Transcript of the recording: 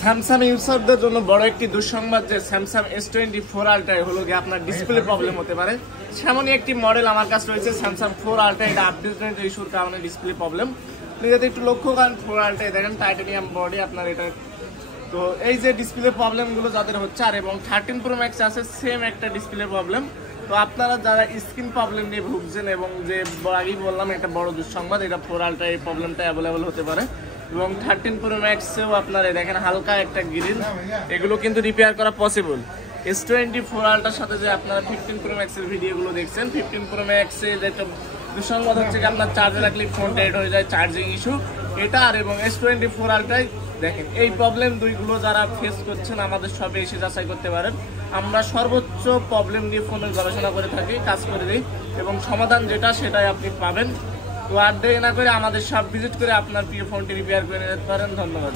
Samsung ইউজারদের জন্য বড় একটি দুঃসংবাদ যে স্যামসাং S24 আলট্রায় হলো গিয়ে আপনার ডিসপ্লে প্রবলেম হতে পারে। সেমনই একটি মডেল আমার কাছে রয়েছে স্যামসাং 4 আলট্রা। এটা আপডেটেড ইস্যুর কারণে ডিসপ্লে প্রবলেম। আপনি যদি একটু লক্ষ্য করেন 4 আলট্রায় দেখেন টাইটানিয়াম বডি আপনার এটা। তো এই যে ডিসপ্লে প্রবলেমগুলো যাদের হচ্ছে আর এবং 13 Pro Max আছে সেম একটা ডিসপ্লে প্রবলেম। তো আপনারা যারা স্ক্রিন প্রবলেম নিয়ে ভুগছেন এবং যে আগেই বললাম এটা বড় দুঃসংবাদ, এটা 4 আলট্রা এই প্রবলেমটা অ্যাভেলেবল হতে পারে। এবং 13 Pro Max এও আপনারা দেখেন হালকা একটা গ্রিল, এগুলো কিন্তু রিপেয়ার করা পসিবল। S24 আলট্রার সাথে যে আপনারা 15 Pro Max এর ভিডিওগুলো দেখছেন, 15 Pro Max এ যেটা দুঃসংবাদ হচ্ছে কি আপনার চার্জে রাখলে ফোন ডেড হয়ে যায়, চার্জিং ইস্যু এটা। আর এবং S24 আলট্রায় দেখেন এই প্রবলেম দুইগুলো যারা ফেস করছেন আমাদের শপে এসে যাচাই করতে পারেন। আমরা সর্বোচ্চ প্রবলেম নিয়ে ফোনের গবেষণা করে থাকি, কাজ করে দিই এবং সমাধান যেটা সেটাই আপনি পাবেন। তো আর দেরি না করে আমাদের শপ ভিজিট করে আপনার প্রিয় ফোনটি রিপেয়ার করে নিতে পারেন। ধন্যবাদ।